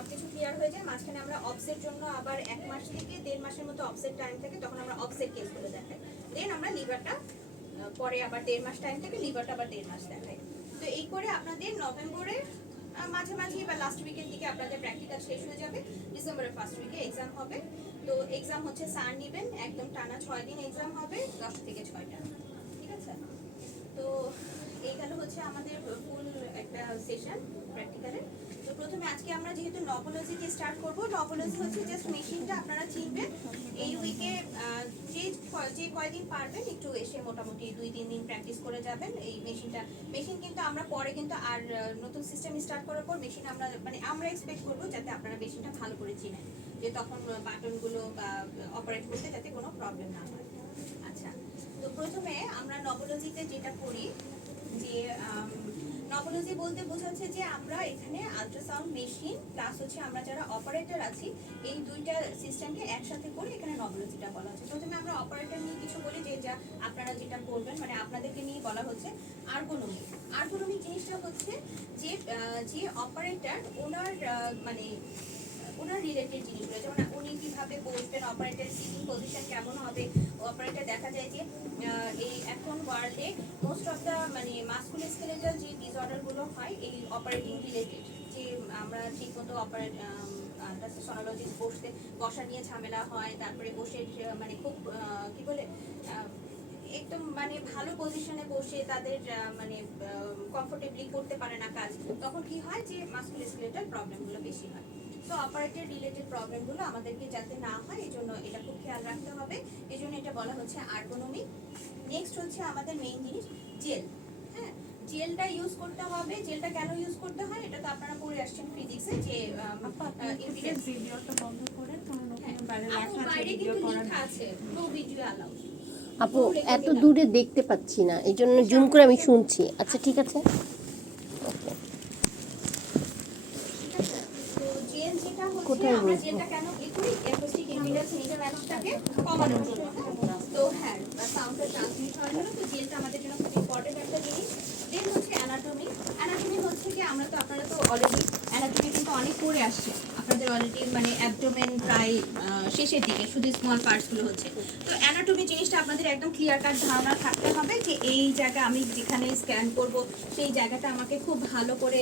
সবকিছু ক্লিয়ার হয়ে যায়, মাঝখানে আমরা অফসেট জন্য আবার 1 মাস থেকে 1.5 মাসের মতো অফসেট টাইম থাকে, তখন আমরা অফসেট কেসগুলো দেখাই। দেন আমরা লিভারটা পরে আবার 1.5 মাস টাইম থেকে লিভারটা আবার 1.5 মাস দেখাই। তো এই করে আপনাদের নভেম্বরে মাঝামাঝি বা লাস্ট উইকের দিকে আপনাদের প্র্যাকটিক্যাল শেষ হয়ে যাবে, ডিসেম্বরের ফার্স্ট উইকে এক্সাম হবে। তো এক্সাম হচ্ছে স্যার নেবেন, একদম টানা 6 দিন এক্সাম হবে, 10 থেকে 6টা, ঠিক আছে? তো এই গেল হচ্ছে আমাদের ফুল একটা সেশন প্র্যাকটিক্যালের। তো প্রথমে আজকে আমরা যেহেতু নভোলজি দিয়ে স্টার্ট করব, নভোলজি হচ্ছে জাস্ট মেশিনটা আপনারা চিনবেন। এই উইকে যে কয়দিন পারবেন একটু এসে মোটামুটি 2-3 দিন প্র্যাকটিস করে যাবেন এই মেশিন কিন্তু আমরা পরে কিন্তু আর নতুন সিস্টেম স্টার্ট করার পর মেশিন আমরা এক্সপেক্ট করব যাতে আপনারা মেশিনটা ভালো করে চিনেন, যে তখন বাটনগুলো বা অপারেট করতে যাতে কোনো প্রবলেম না হয়। আচ্ছা, তো প্রথমে আমরা নভোলজিতে যেটা করি, যে নভোলজি বলতে বোঝাচ্ছে যে আমরা এখানে আল্ট্রাসাউন্ড মেশিন প্লাস হচ্ছে আমরা যারা অপারেটর আছি এই দুইটা সিস্টেমকে একসাথে করে এখানে নভোলজিটা বলা হচ্ছে। প্রথমে আমরা অপারেটর নিয়ে কিছু বলি, যে যা আপনারা যেটা করবেন, মানে আপনাদেরকে নিয়ে বলা হচ্ছে আর্গোনমি। আর্গোনমি জিনিসটা হচ্ছে যে যে অপারেটর ওনার রিলেটেড জিনিসগুলো, যেমন উনি কিভাবে বসবেন, অপারেটর সিটিং পজিশন কেমন হবে। অপারেটর দেখা যায় যে এই এখন ওয়ার্ল্ডে মোস্ট অফ দ্য মাসকুলোস্কেলেটাল যে ডিসঅর্ডারগুলো হয় এই অপারেটিং রিলেটেড, যে আমরা ঠিকমতো সোনোলজিস্ট বসা নিয়ে ঝামেলা হয়, তারপরে বসে খুব কি বলে একদম ভালো পজিশনে বসে তাদের কমফোর্টেবলি করতে পারে না কাজ, তখন কি হয় যে মাসকুলোস্কেলেটাল প্রবলেমগুলো বেশি হয়। তো অপারেটর রিলেটেড প্রবলেমগুলো আমাদেরকে যাতে না হয় এই জন্য এটা খুব খেয়াল রাখতে হবে, এই জন্য এটা বলা হচ্ছে আর্গোনমি। নেক্সট হচ্ছে আমাদের মেইন জিনিস জেল। হ্যাঁ, জেলটা ইউজ করতে হবে। জেলটা কেন ইউজ করতে হয় এটা তো আপনারা পড়ে আসছেন ফিজিক্সে, যে ইম্পিডেন্স ভিডিওটা বন্ধ করে কারণ ওখানে বাইরে বাইরে কিন্তু লেখা আছে নো ভিডিও অ্যালাউড। আপু এত দূরে দেখতে পাচ্ছি না, এই জন্য জুম করে আমি শুনছি। আচ্ছা ঠিক আছে। তো জেল যেটা হচ্ছে কোথায় আমরা বসবো? জেলটা কেন করি, অ্যাকোস্টিক ইম্পিডেন্স মিটারটাকে কমানোর জন্য। তো হ্যাঁ, সাউন্ডটা ট্রান্সমিট হওয়ার জন্য তো জেলটা আমাদের জন্য খুব ইম্পর্টেন্ট একটা জিনিস। দেন হচ্ছে অ্যানাটমি। অ্যানাটমি হচ্ছে কি আপনারা তো অলরেডি অ্যানাটমি কিন্তু অনেক পড়ে আসছে আপনাদের অলরেডি, অ্যাবডোমেন প্রায় শেষের দিকে, শুধু স্মল পার্টসগুলো হচ্ছে। তো অ্যানাটমি জিনিসটা আপনাদের একদম ক্লিয়ার কাট ধারণা থাকতে হবে, যে এই জায়গা আমি যেখানে স্ক্যান করব সেই জায়গাটা আমাকে খুব ভালো করে